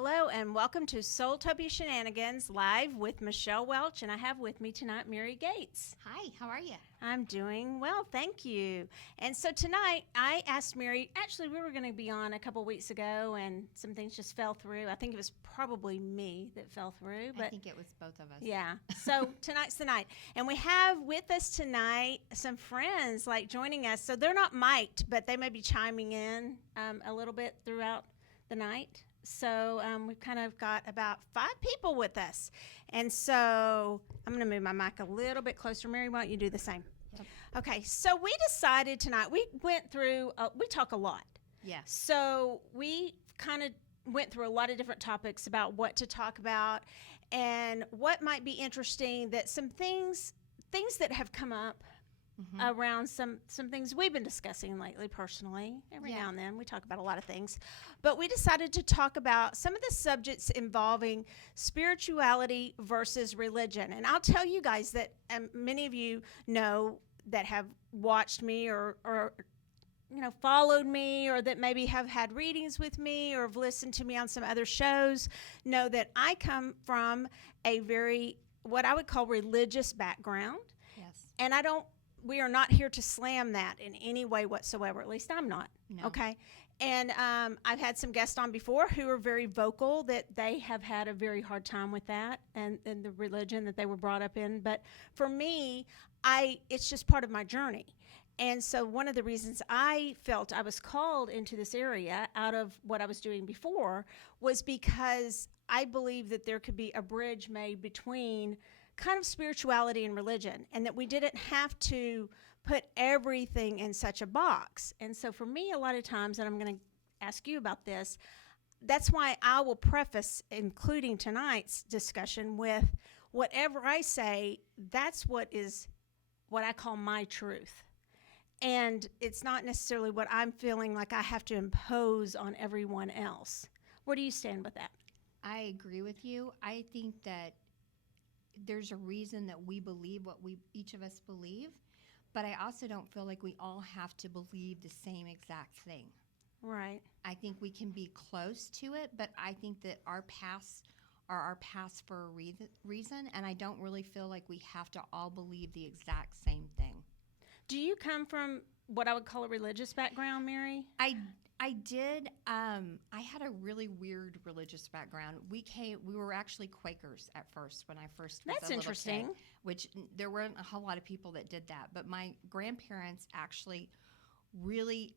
Hello and welcome to SoulTopia Shenanigans live with Michelle Welch, and I have with me tonight Mary Gates. Hi, how are you? I'm doing well, thank you. And so tonight I asked Mary, actually we were going to be on a couple weeks ago and some things just fell through. I think it was probably me that fell through. But I think it was both of us. yeah, so tonight's the night. And we have with us tonight some friends like joining us. So they're not mic'd, but they may be chiming in a little bit throughout the night. So we've kind of got about 5 people with us. And so I'm going to move my mic a little bit closer. Mary, why don't you do the same? Yep. Okay, so we decided tonight, we went through, we talk a lot. Yeah. So we kind of went through a lot of different topics about what to talk about and what might be interesting, that some things that have come up around some things we've been discussing lately personally. Every now and then we talk about a lot of things. But we decided to talk about some of the subjects involving spirituality versus religion. And I'll tell you guys that many of you know that have watched me or followed me, or that maybe have had readings with me or have listened to me on some other shows, know that I come from a very, what I would call, religious background. Yes. And we are not here to slam that in any way whatsoever. At least I'm not. No. Okay. And I've had some guests on before who are very vocal that they have had a very hard time with that and the religion that they were brought up in. But for me, it's just part of my journey. And so one of the reasons I felt I was called into this area out of what I was doing before was because I believe that there could be a bridge made between kind of spirituality and religion, and that we didn't have to put everything in such a box. And so for me, a lot of times, and I'm going to ask you about this, that's why I will preface, including tonight's discussion, with whatever I say, that's what I call my truth. And it's not necessarily what I'm feeling like I have to impose on everyone else. Where do you stand with that? I agree with you. I think that there's a reason that we believe what each of us believe, but I also don't feel like we all have to believe the same exact thing. Right. I think we can be close to it, but I think that our paths are our paths for a reason, and I don't really feel like we have to all believe the exact same thing. Do you come from what I would call a religious background, Mary? I did. I had a really weird religious background. We were actually Quakers at first when I first was That's a little interesting. kid, which there weren't a whole lot of people that did that. But my grandparents really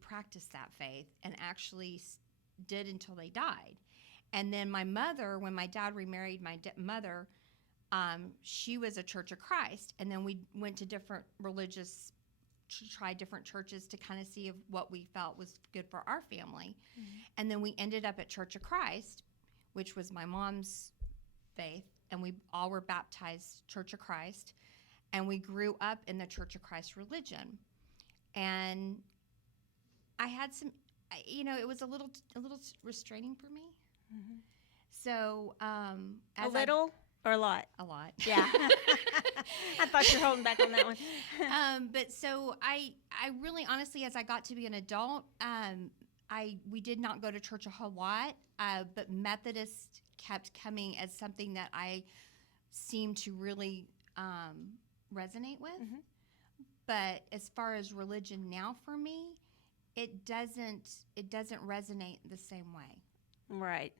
practiced that faith and actually did until they died. And then my mother, when my dad remarried my mother, she was a Church of Christ. And then we went to different try different churches to kind of see if what we felt was good for our family. Mm-hmm. And then we ended up at Church of Christ, which was my mom's faith, and we all were baptized Church of Christ, and we grew up in the Church of Christ religion. And I had it was a little restraining for me. Mm-hmm. So a little or a lot? A lot. Yeah. I thought you were holding back on that one. But so I really, honestly, as I got to be an adult, we did not go to church a whole lot, but Methodist kept coming as something that I seemed to really resonate with. Mm-hmm. But as far as religion now for me, it doesn't resonate the same way. Right.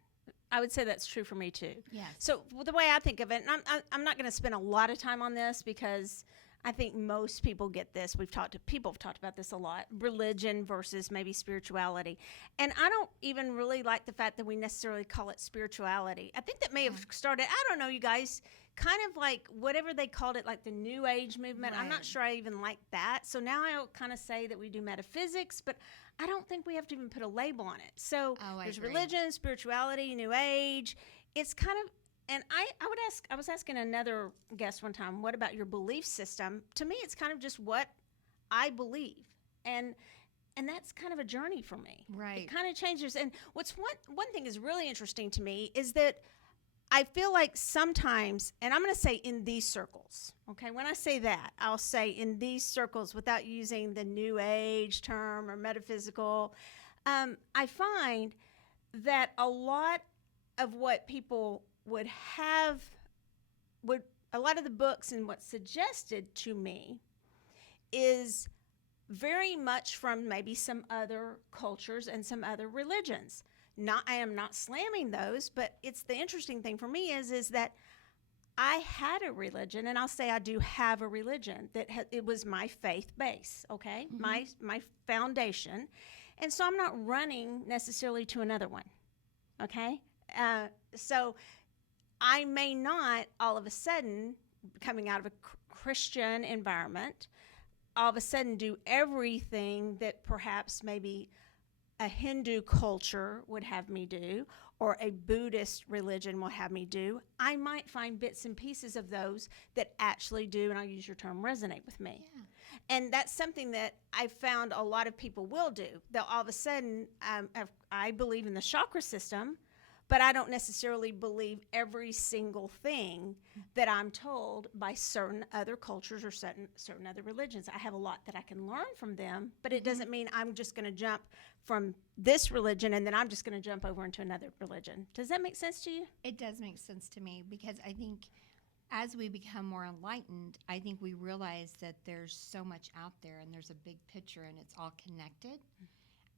I would say that's true for me too. Yes. So the way I think of it, and I'm not going to spend a lot of time on this because I think most people get this. People have talked about this a lot, religion versus maybe spirituality. And I don't even really like the fact that we necessarily call it spirituality. I think that may have started, I don't know, you guys, kind of like whatever they called it, like the New Age movement. Right. I'm not sure I even like that. So now I'll kind of say that we do metaphysics, but I don't think we have to even put a label on it. So there's religion, spirituality, New Age. It's kind of, and I was asking another guest one time, what about your belief system? To me, it's kind of just what I believe. And that's kind of a journey for me. Right. It kind of changes. And what's one thing is really interesting to me is that I feel like sometimes, and I'm going to say in these circles, okay? When I say that, I'll say in these circles without using the New Age term or metaphysical. I find that a lot of what people would have, would a lot of the books and what's suggested to me is very much from maybe some other cultures and some other religions. I am not slamming those, but it's the interesting thing for me is that I had a religion, and I'll say I do have a religion that it was my faith base, okay, my foundation, and so I'm not running necessarily to another one, okay. So I may not all of a sudden, coming out of a Christian environment, all of a sudden do everything that perhaps maybe a Hindu culture would have me do or a Buddhist religion will have me do. I might find bits and pieces of those that actually do, and I'll use your term, resonate with me. Yeah. And that's something that I found a lot of people will do. They'll all of a sudden, I believe in the chakra system, but I don't necessarily believe every single thing that I'm told by certain other cultures or certain other religions. I have a lot that I can learn from them, but it doesn't mean I'm just going to jump from this religion and then I'm just going to jump over into another religion. Does that make sense to you? It does make sense to me, because I think as we become more enlightened, I think we realize that there's so much out there and there's a big picture and it's all connected.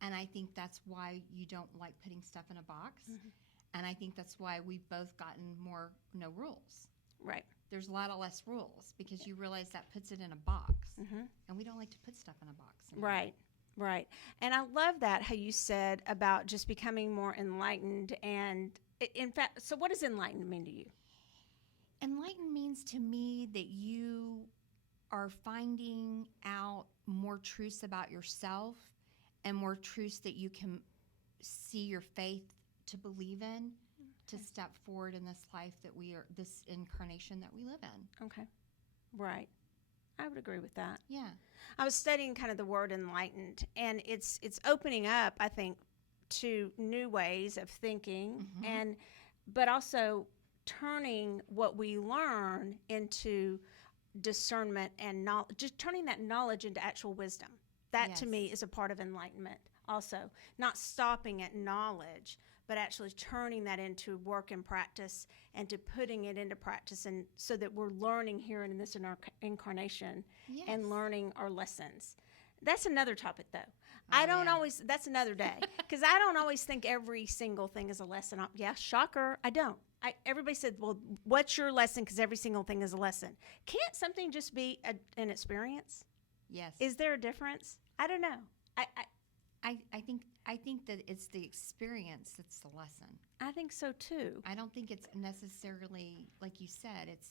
And I think that's why you don't like putting stuff in a box. And I think that's why we've both gotten more no rules. Right. There's a lot of less rules because you realize that puts it in a box. And we don't like to put stuff in a box anymore. Right. Right. And I love that, how you said about just becoming more enlightened. And in fact, so what does enlightened mean to you? Enlightened means to me that you are finding out more truths about yourself and more truths that you can see your faith to believe in, to step forward in this life that this incarnation that we live in. Okay. Right. I would agree with that. Yeah. I was studying kind of the word enlightened, and it's opening up, I think, to new ways of thinking, but also turning what we learn into discernment and knowledge, just turning that knowledge into actual wisdom. That to me is a part of enlightenment also. Not stopping at knowledge, but actually turning that into work and practice and to putting it into practice, and so that we're learning here in this incarnation and learning our lessons. That's another topic, though. I don't always, that's another day, because I don't always think every single thing is a lesson. Shocker, I don't. Everybody said, well, what's your lesson? Because every single thing is a lesson. Can't something just be an experience? Yes. Is there a difference? I don't know. I think that it's the experience that's the lesson. I think so too. I don't think it's necessarily, like you said, it's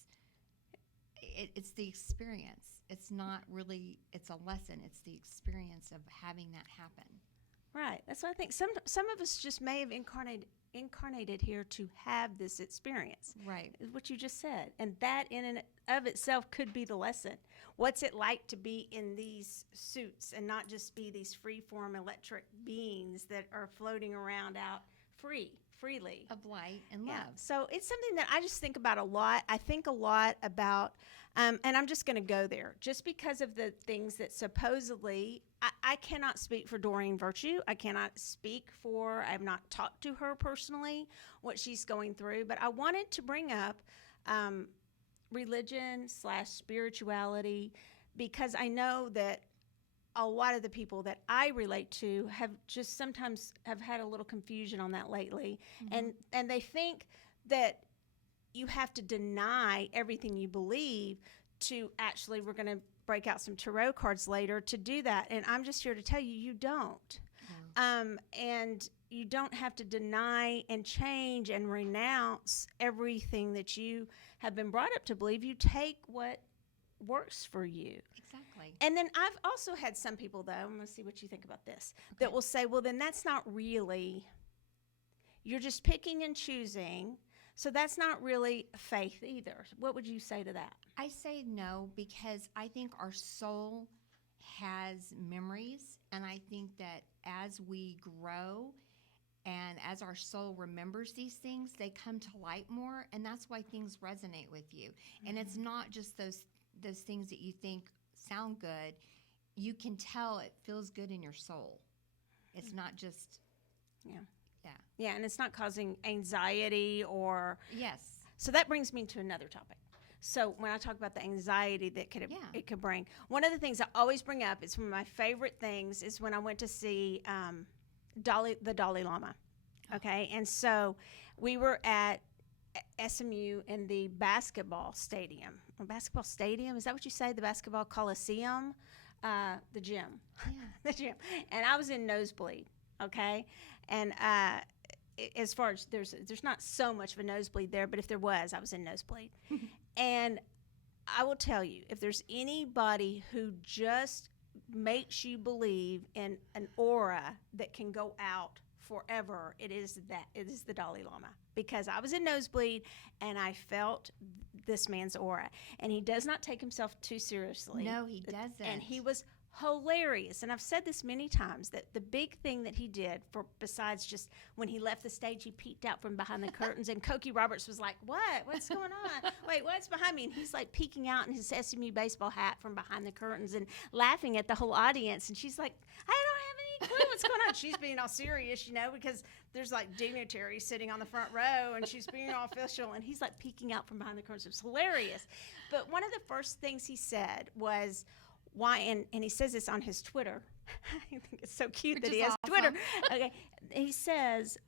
the experience. It's not really, it's a lesson. It's the experience of having that happen. Right. That's what I think. Some of us just may have incarnated here to have this experience. Right. Is what you just said. And that in and of itself could be the lesson. What's it like to be in these suits and not just be these free-form electric beings that are floating around out freely? Of light and love. So it's something that I just think about a lot. I think a lot about, and I'm just going to go there, just because of the things that supposedly, I cannot speak for Doreen Virtue. I cannot speak for, I have not talked to her personally, what she's going through, but I wanted to bring up religion/spirituality, because I know that a lot of the people that I relate to have just sometimes have had a little confusion on that lately. And they think that you have to deny everything you believe to actually, we're going to break out some tarot cards later to do that. And I'm just here to tell you, you don't. And you don't have to deny and change and renounce everything that you have been brought up to believe. You take what works for you. Exactly. And then I've also had some people, though, I'm going to see what you think about this, that will say, well, then that's not really, you're just picking and choosing, so that's not really faith either. What would you say to that? I say no, because I think our soul has memories, and I think that as we grow and as our soul remembers these things, they come to light more, and that's why things resonate with you. And it's not just those things that you think sound good. You can tell it feels good in your soul. It's not just Yeah, and it's not causing anxiety or. Yes. So that brings me to another topic. So when I talk about the anxiety that it could bring, one of the things I always bring up is one of my favorite things is when I went to see the Dalai Lama. Okay, and so we were at SMU in the basketball stadium. Basketball stadium, is that what you say? The basketball coliseum, the gym, the gym. And I was in nosebleed. Okay, and as far as there's not so much of a nosebleed there, but if there was, I was in nosebleed. And I will tell you, if there's anybody who just makes you believe in an aura that can go out forever, it is the Dalai Lama, because I was in nosebleed and I felt this man's aura, and he does not take himself too seriously. No, he doesn't. And he was hilarious. And I've said this many times, that the big thing that he did, for besides just when he left the stage, he peeked out from behind the curtains, and Cokie Roberts was like, what's going on? Wait, what's behind me? And he's like peeking out in his SMU baseball hat from behind the curtains and laughing at the whole audience. And she's like, I don't have any clue what's going on. She's being all serious, because there's like dignitaries sitting on the front row, and she's being all official, and he's like peeking out from behind the curtains. It was hilarious. But one of the first things he said was, why, and he says this on his Twitter. I think it's so cute that he has Twitter. Okay, he says,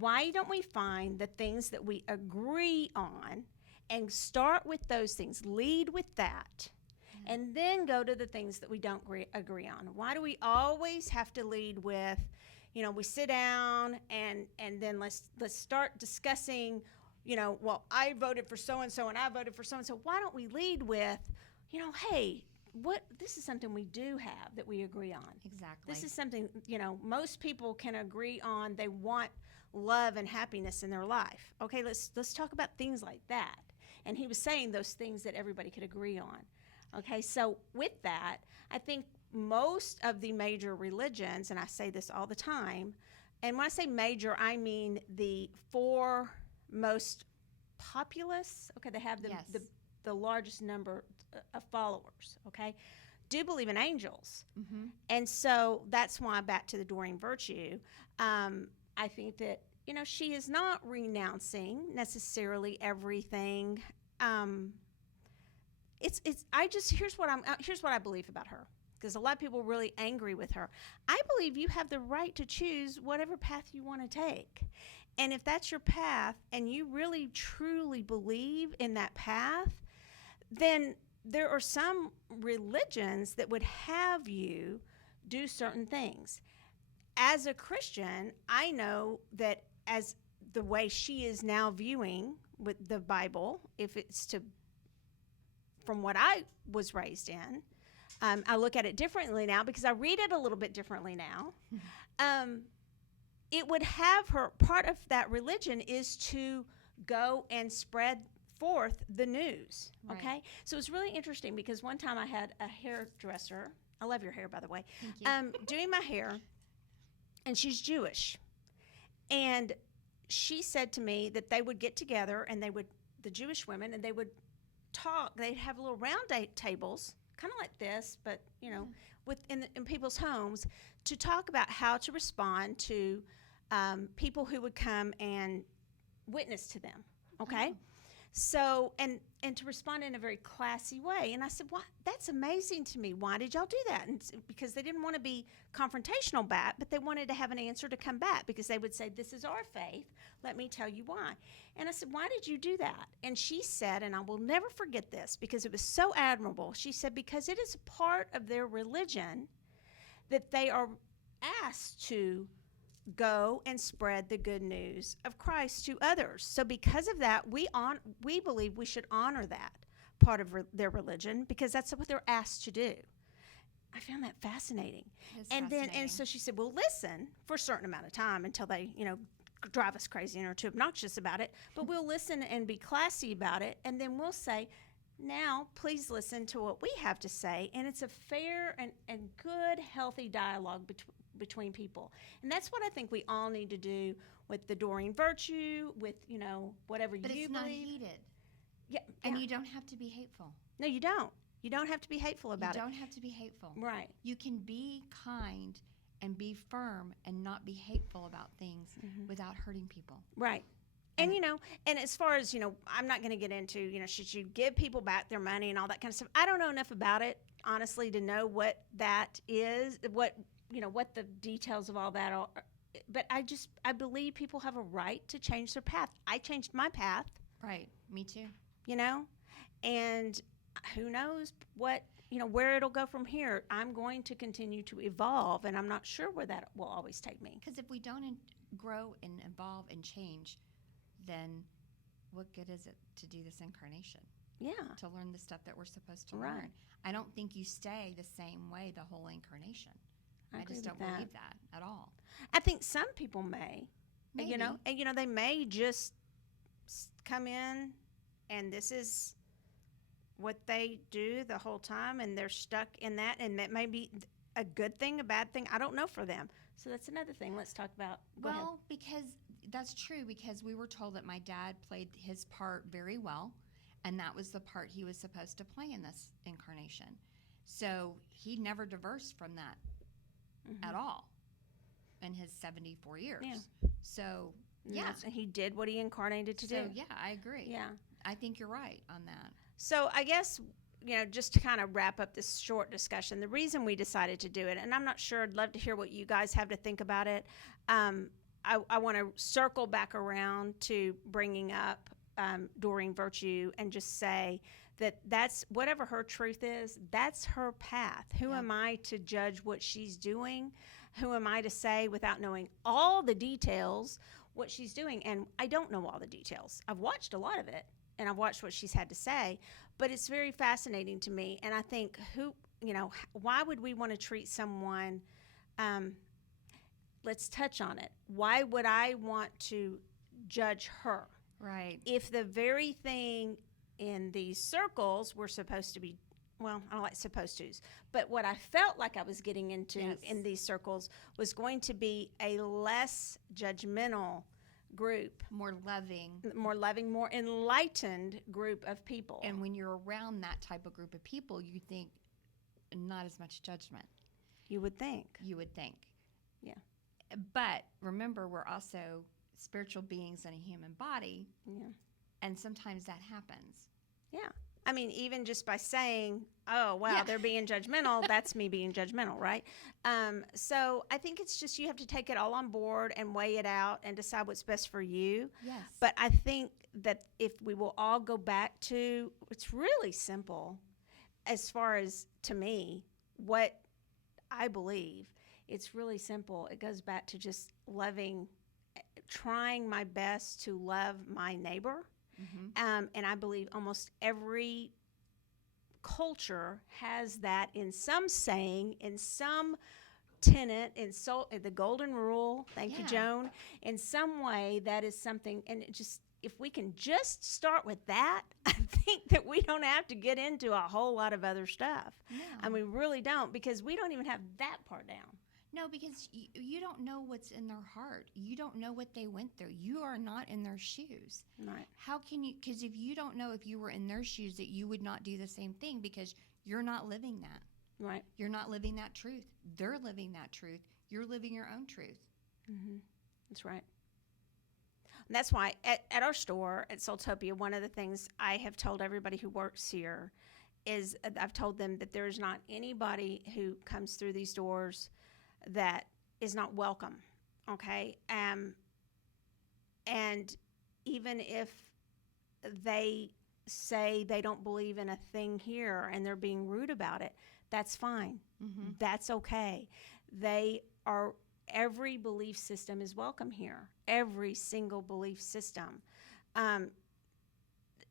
why don't we find the things that we agree on and start with those things, lead with that, and then go to the things that we don't agree on? Why do we always have to lead with, we sit down and then let's start discussing, well, I voted for so-and-so and I voted for so-and-so. Why don't we lead with, hey, this is something we do have that we agree on. Exactly. This is something, most people can agree on. They want love and happiness in their life. Okay, let's talk about things like that. And he was saying those things that everybody could agree on. Okay, so with that, I think most of the major religions, and I say this all the time, and when I say major, I mean the 4 most populous, okay, they have the largest number of followers, okay, do believe in angels. Mm-hmm. And so that's why, back to the Doreen Virtue, I think that, she is not renouncing necessarily everything. Here's what I believe about her, because a lot of people are really angry with her. I believe you have the right to choose whatever path you want to take. And if that's your path and you really truly believe in that path, then there are some religions that would have you do certain things. As a Christian, I know that as the way she is now viewing with the Bible, if it's from what I was raised in, I look at it differently now because I read it a little bit differently now. It would have her, part of that religion is to go and spread forth the news. Okay, Right. So it's really interesting because one time I had a hairdresser. I love your hair, by the way. Thank you. Doing my hair, and she's Jewish, and she said to me that they would get together and the Jewish women, and they would talk. They'd have little round tables, kind of like this, but in people's homes, to talk about how to respond to people who would come and witness to them. Okay. Oh. So, and to respond in a very classy way. And I said, "Why? That's amazing to me. Why did y'all do that?" And because they didn't want to be confrontational back, but they wanted to have an answer to come back, because they would say, "This is our faith. Let me tell you why." And I said, "Why did you do that?" And she said, and I will never forget this because it was so admirable. She said, "Because it is a part of their religion that they are asked to go and spread the good news of Christ to others. So because of that, we believe we should honor that part of their religion, because that's what they're asked to do." I found that fascinating. It's And fascinating. so she said, "Well, listen for a certain amount of time until they, drive us crazy and are too obnoxious about it, but we'll listen and be classy about it, and then we'll say, now please listen to what we have to say." And it's a fair and good, healthy dialogue between people. And that's what I think we all need to do with the Doreen Virtue, with, whatever But you it's not believe. heated. Yeah, And yeah. you don't have to be hateful. No, you don't. You don't have to be hateful about You it. don't have to be hateful. Right. You can be kind and be firm and not be hateful about things without hurting people. Right. And, and as far as, I'm not going to get into, should you give people back their money and all that kind of stuff. I don't know enough about it, honestly, to know what that is, what the details of all that are. But I believe people have a right to change their path. I changed my path. Right. Me too. And who knows where it'll go from here. I'm going to continue to evolve, and I'm not sure where that will always take me. Because if we don't grow and evolve and change, then what good is it to do this incarnation? Yeah. To learn the stuff that we're supposed to Right. learn. I don't think you stay the same way the whole incarnation. I just don't believe that at all. I think some people may. Maybe. And they may just come in and this is what they do the whole time, and they're stuck in that, and that may be a good thing, a bad thing. I don't know for them. So that's another thing. Let's talk about. Go ahead. Because that's true, because we were told that my dad played his part very well, and that was the part he was supposed to play in this incarnation. So he never diversed from that at all in his 74 years. Yeah. So, And he did what he incarnated to do. So, yeah, I agree. Yeah. I think you're right on that. So I guess, just to kind of wrap up this short discussion, the reason we decided to do it, and I'm not sure, I'd love to hear what you guys have to think about it. I want to circle back around to bringing up Doreen Virtue and just say that's whatever her truth is, that's her path. Who am I to judge what she's doing? Who am I to say, without knowing all the details, what she's doing? And I don't know all the details. I've watched a lot of it, and I've watched what she's had to say, but it's very fascinating to me. And I think why would we want to treat someone, let's touch on it. Why would I want to judge her? Right. If the very thing in these circles were supposed to be, well, I don't like supposed to's, but what I felt like I was getting into in these circles was going to be a less judgmental group, more loving, more enlightened group of people. And when you're around that type of group of people, you think not as much judgment. You would think. Yeah. But remember, we're also spiritual beings in a human body. Yeah. And sometimes that happens. Yeah. I mean, even just by saying, oh, wow, they're being judgmental, that's me being judgmental, right? So I think it's just you have to take it all on board and weigh it out and decide what's best for you. Yes. But I think that if we will all go back to, it's really simple as far as, to me, what I believe. It's really simple. It goes back to just trying my best to love my neighbor. Mm-hmm. And I believe almost every culture has that in some saying, in some tenet, in the golden rule. Thank you, Joan. In some way, that is something. And if we can just start with that, I think that we don't have to get into a whole lot of other stuff. No. And we really don't, because we don't even have that part down. No, because you don't know what's in their heart. You don't know what they went through. You are not in their shoes. Right. How can you? Because if you don't know, if you were in their shoes, that you would not do the same thing, because you're not living that. Right. You're not living that truth. They're living that truth. You're living your own truth. Mm-hmm. That's right. And that's why at our store, at SoulTopia, one of the things I have told everybody who works here is I've told them that there's not anybody who comes through these doors that is not welcome, okay? And even if they say they don't believe in a thing here and they're being rude about it, that's fine. Mm-hmm. That's okay. Every belief system is welcome here. Every single belief system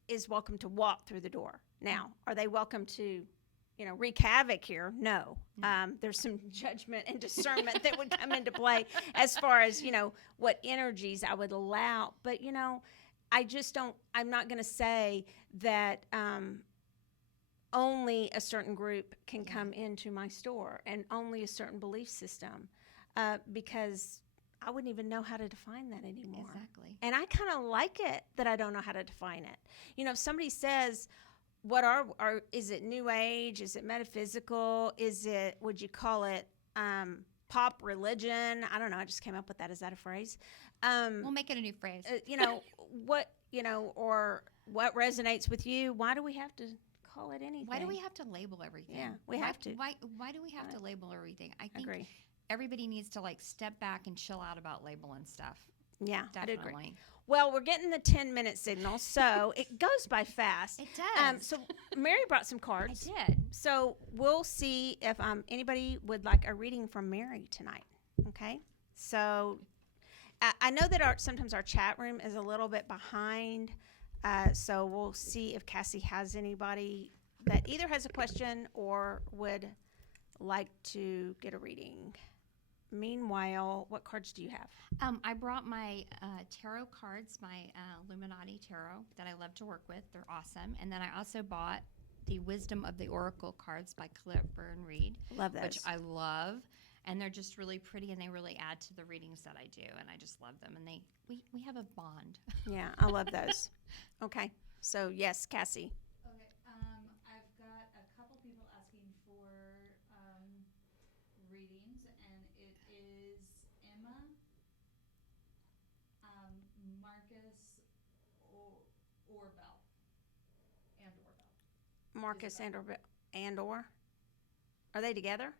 is welcome to walk through the door. Now, are they welcome to wreak havoc here? No. There's some judgment and discernment that would come into play as far as, what energies I would allow. But, I'm not going to say that only a certain group can come into my store and only a certain belief system, because I wouldn't even know how to define that anymore. Exactly. And I kind of like it that I don't know how to define it. If somebody says, is it new age? Is it metaphysical? Would you call it pop religion. I don't know. I just came up with that. Is that a phrase? We'll make it a new phrase. Or what resonates with you? Why do we have to call it anything? Why do we have to label everything? Yeah, we have to. Why do we have to label everything? I think Agree. everybody needs to like step back and chill out about labeling stuff. Yeah, Definitely. I'd agree. Well, we're getting the 10-minute signal, so it goes by fast. It does. So Mary brought some cards. I did. So we'll see if anybody would like a reading from Mary tonight. Okay. So I know that sometimes our chat room is a little bit behind. So we'll see if Cassie has anybody that either has a question or would like to get a reading. Meanwhile, what cards do you have? I brought my tarot cards, my Illuminati tarot that I love to work with. They're awesome. And then I also bought the Wisdom of the Oracle cards by Clipper and Reed. Love those. Which I love. And they're just really pretty, and they really add to the readings that I do. And I just love them. And we have a bond. Yeah, I love those. Okay. So, yes, Cassie. Okay, I've got a couple people asking for readings, and it is Emma, Marcus, or Bell, and or Bell. Marcus and or? Are they together?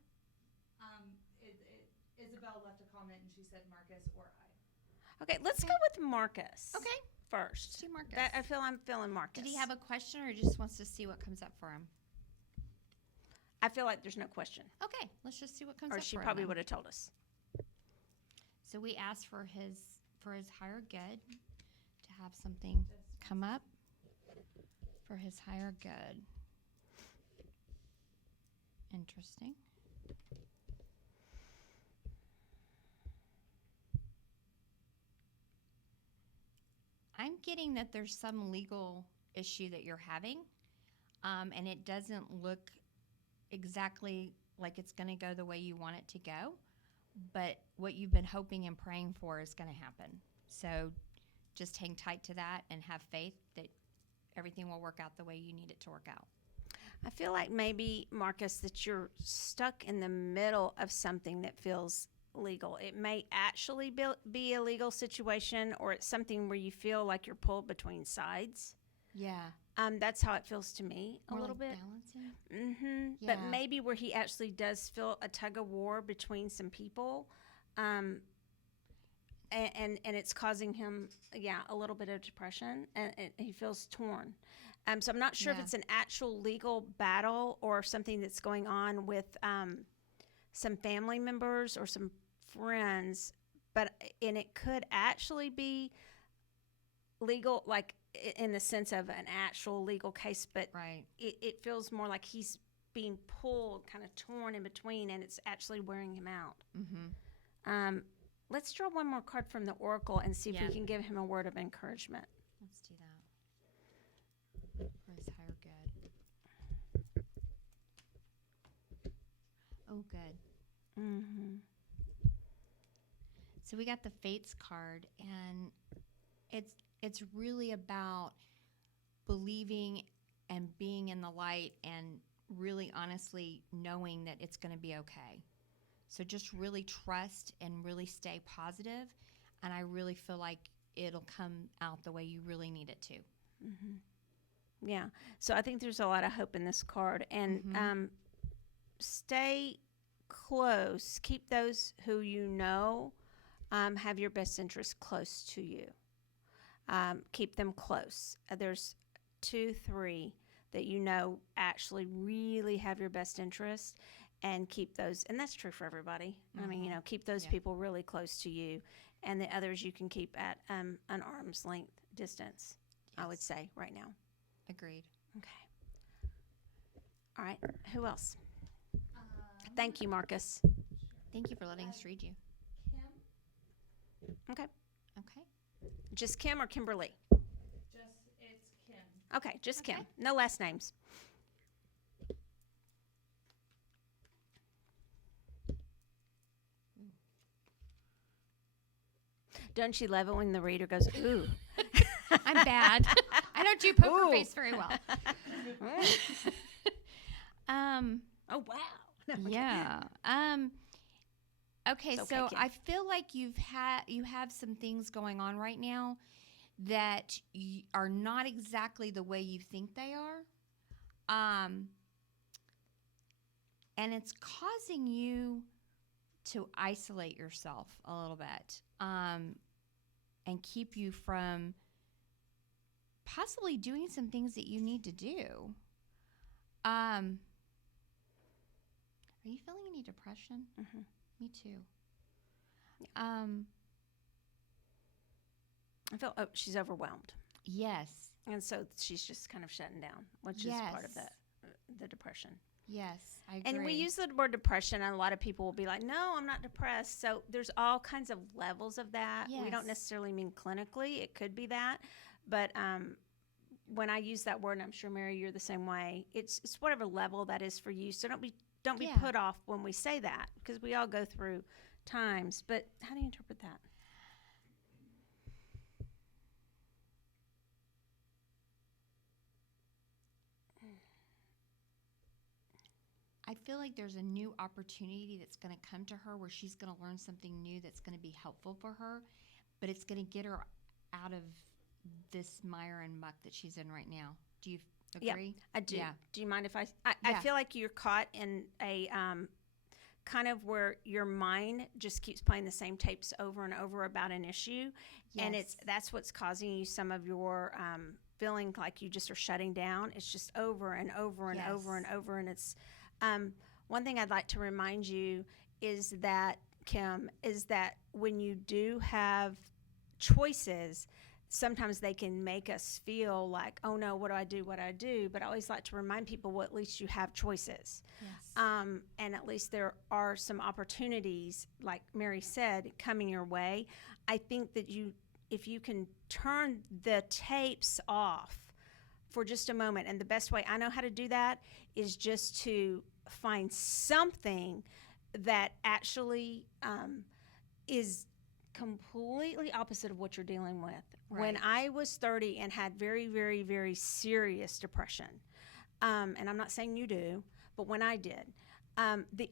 Isabel left a comment, and she said Marcus or I. Okay, let's go with Marcus. Okay. First. Let's do Marcus. I'm feeling Marcus. Did he have a question or just wants to see what comes up for him? I feel like there's no question. Okay, let's just see what comes Or up she for probably him. would have told us. So we asked for his higher good to have something come up for his higher good. Interesting. I'm getting that there's some legal issue that you're having, and it doesn't look exactly like it's going to go the way you want it to go, but what you've been hoping and praying for is going to happen. So just hang tight to that and have faith that everything will work out the way you need it to work out. I feel like maybe, Marcus, that you're stuck in the middle of something that feels legal. It may actually be a legal situation, or it's something where you feel like you're pulled between sides. Yeah. That's how it feels to me a More little like bit. balancing. Mm-hmm. Yeah. But maybe where he actually does feel a tug of war between some people, and it's causing him, a little bit of depression, and he feels torn. So I'm not sure if it's an actual legal battle or something that's going on with some family members or some friends, and it could actually be legal, like in the sense of an actual legal case, but Right. it feels more like he's being pulled, kind of torn in between, and it's actually wearing him out. Mm-hmm. Let's draw one more card from the Oracle and see if Yeah. we can give him a word of encouragement. Let's do that. For his higher good. Oh, good. Mm-hmm. So we got the Fates card, and it's really about believing and being in the light and really honestly knowing that it's going to be okay. So just really trust and really stay positive, and I really feel like it'll come out the way you really need it to. Mm-hmm. Yeah. So I think there's a lot of hope in this card, and stay close. Keep those who you know have your best interest close to you. Keep them close. There's 2, 3 that you know actually really have your best interest, and keep those. And that's true for everybody. I mean, keep those people really close to you, and the others you can keep at an arm's length distance, I would say, right now. Agreed. Okay. All right. Who else? Thank you, Marcus. Thank you for letting us read you. Kim? Okay. Okay. Just Kim or Kimberly? It's Kim. Okay, just Okay. Kim. No last names. Don't she love it when the reader goes, ooh? I'm bad. I don't do poker Ooh. face very well. Oh, wow. Yeah. Okay, It's okay, so Kim. I feel like you have some things going on right now that are not exactly the way you think they are, and it's causing you to isolate yourself a little bit, and keep you from possibly doing some things that you need to do. Are you feeling any depression? Mhm. Me too. I feel she's overwhelmed, Yes. and so she's just kind of shutting down, which is part of Yes. the depression. Yes, I agree. And we use the word depression, and a lot of people will be like, "No, I'm not depressed." So there's all kinds of levels of that. We don't Yes. necessarily mean clinically; it could be that, but when I use that word, and I'm sure Mary, you're the same way. It's whatever level that is for you. So don't be Yeah. put off when we say that, because we all go through times. But how do you interpret that? I feel like there's a new opportunity that's going to come to her where she's going to learn something new that's going to be helpful for her, but it's going to get her out of this mire and muck that she's in right now. Do you agree? I do. Yeah. Do you mind if I Yeah. feel like you're caught in a kind of where your mind just keeps playing the same tapes over and over about an issue, and Yes. that's what's causing you some of your feeling like you just are shutting down. It's just over and over and over and Yes. over, and it's one thing I'd like to remind you is that, Kim, is that when you do have choices, sometimes they can make us feel like, oh no, what do I do? What do I do? But I always like to remind people, well, at least you have choices. Yes. And at least there are some opportunities, like Mary said, coming your way. I think that if you can turn the tapes off for just a moment, and the best way I know how to do that is just to find something that actually is completely opposite of what you're dealing with. Right. When I was 30 and had very, very, very serious depression, and I'm not saying you do, but when I did, the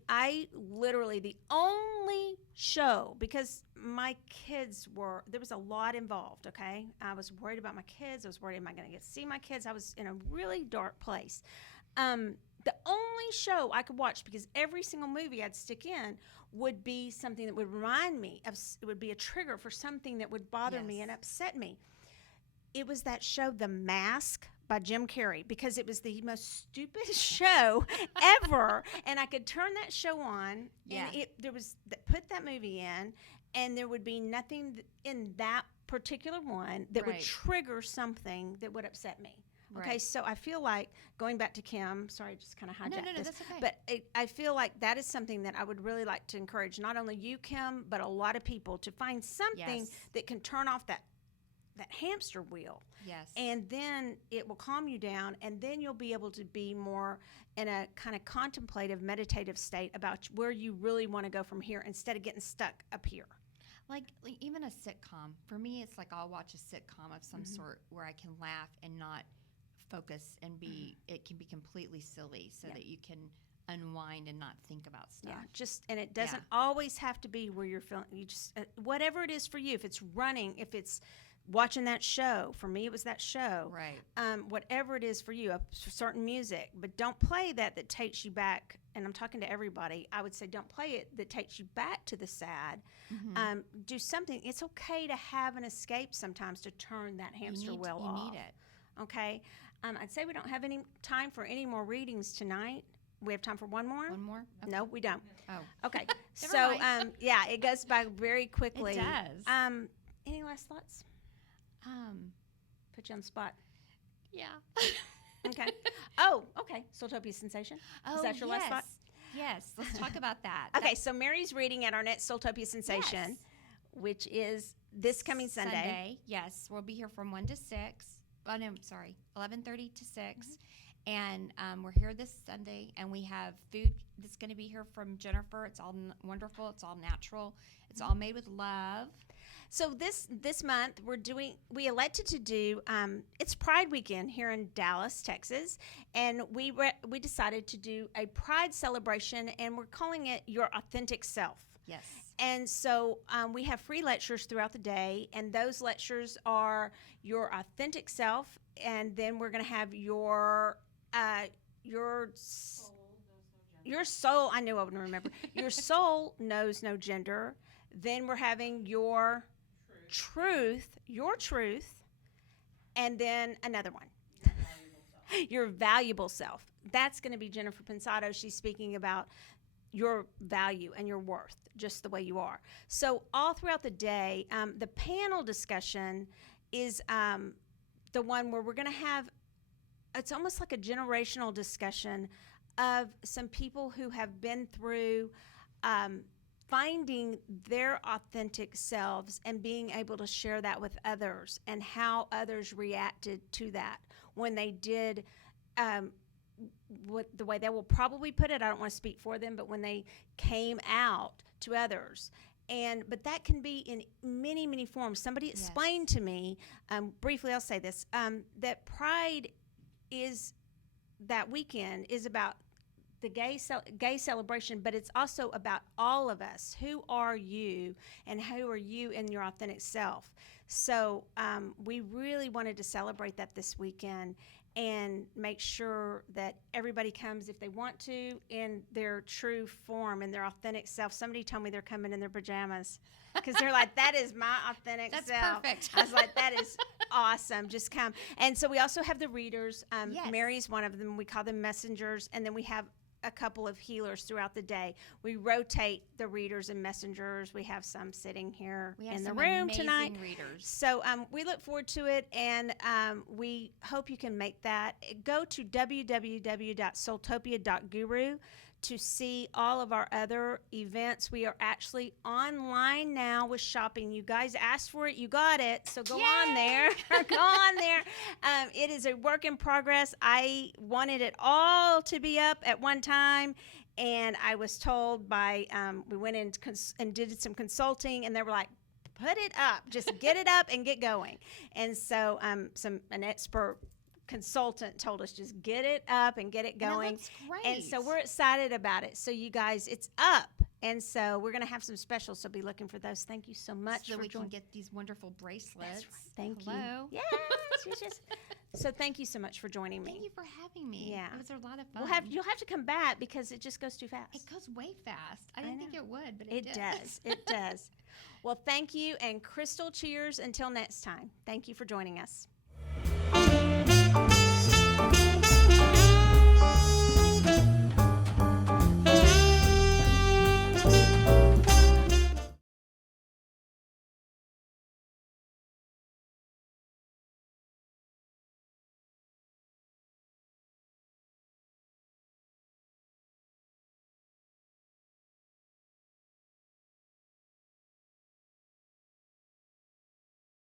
only show, because my kids there was a lot involved, okay? I was worried about my kids. I was worried, am I going to get to see my kids? I was in a really dark place. The only show I could watch, because every single movie I'd stick in would be something that would remind me of, it would be a trigger for something that would bother me and upset me. It was that show, The Mask by Jim Carrey, because it was the most stupid show ever. And I could turn that show on, Yeah. and put that movie in, and there would be nothing in that particular one that would Right. trigger something that would upset me. Okay, Right. so I feel like, going back to Kim, sorry, I just kind of hijacked No, this. that's okay. But I feel like that is something that I would really like to encourage, not only you, Kim, but a lot of people, to find something Yes. that can turn off that hamster wheel. Yes. And then it will calm you down, and then you'll be able to be more in a kind of contemplative, meditative state about where you really want to go from here, instead of getting stuck up here. like even a sitcom. For me, it's like I'll watch a sitcom of some sort where I can laugh and not focus and it can be completely silly, so that you can unwind and not think about stuff. Yeah, and it doesn't always have to be where you're feeling. You just whatever it is for you. If it's running, if it's watching that show. For me, it was that show. Right. Whatever it is for you, a certain music, but don't play that takes you back. And I'm talking to everybody. I would say, don't play it that takes you back to the sad. Mm-hmm. Do something. It's okay to have an escape sometimes, to turn that hamster wheel off. You need it. Okay. I'd say we don't have any time for any more readings tonight. We have time for one more? One more? Okay. No, we don't. Oh. Okay. Never So, mind. yeah, it goes by very quickly. It does. Any last thoughts? Put you on the spot. Yeah. Okay. Oh, okay. SoulTopia Sensation. Oh, Is that your last thought? Yes. Let's talk about that. Okay, so Mary's reading at our next SoulTopia Sensation, Yes. which is this coming Sunday. Yes. We'll be here from 1 to 6. Oh, no, sorry. 11:30 to 6. And we're here this Sunday, and we have food that's going to be here from Jennifer. It's all wonderful. It's all natural. It's all made with love. So this month we elected to do it's Pride Weekend here in Dallas, Texas, and we decided to do a Pride celebration, and we're calling it Your Authentic Self. Yes. And so we have free lectures throughout the day, and those lectures are your authentic self, and then we're going to have your soul. I knew I wouldn't remember. Your soul knows no gender. Then we're having your truth, and then another one. Your valuable self. That's going to be Jennifer Pensato. She's speaking about your value and your worth, just the way you are. So all throughout the day, the panel discussion is the one where we're going to have, it's almost like a generational discussion of some people who have been through finding their authentic selves and being able to share that with others, and how others reacted to that when they did what the way they will probably put it. I don't want to speak for them, but when they came out to others. But that can be in many, many forms. Somebody explained to me, briefly I'll say this, that Pride is, that weekend is about the gay celebration, but it's also about all of us. Who are you, and who are you in your authentic self? So we really wanted to celebrate that this weekend and make sure that everybody comes, if they want to, in their true form, in their authentic self. Somebody told me they're coming in their pajamas because they're like, that is my authentic That's self. perfect. I was like, that is awesome. Just come. And so we also have the readers. Yes. Mary's one of them. We call them messengers. And then we have a couple of healers throughout the day. We rotate the readers and messengers. We have some sitting here in the room tonight. Readers. So we look forward to it, and we hope you can make that. Go to www.soultopia.guru to see all of our other events. We are actually online now with shopping. You guys asked for it, you got it, so go on there. Go on there. It is a work in progress. I wanted it all to be up at one time, and I was told by, we went in and did some consulting, and they were like, put it up, just get it up and get going. And so an expert consultant told us, just get it up and get it going. And it looks great. And so we're excited about it. So you guys, it's up. And so we're going to have some specials, so be looking for those. Thank you so much so for we joining. can get these wonderful bracelets. That's right. Thank Hello. you. Yes. So thank you so much for joining me. Thank you for having me. Yeah. It was a lot of fun. You'll have to come back because it just goes too fast. It goes way fast. I didn't think it would, but it did. Does. It does. Well, thank you, and Crystal, cheers until next time. Thank you for joining us.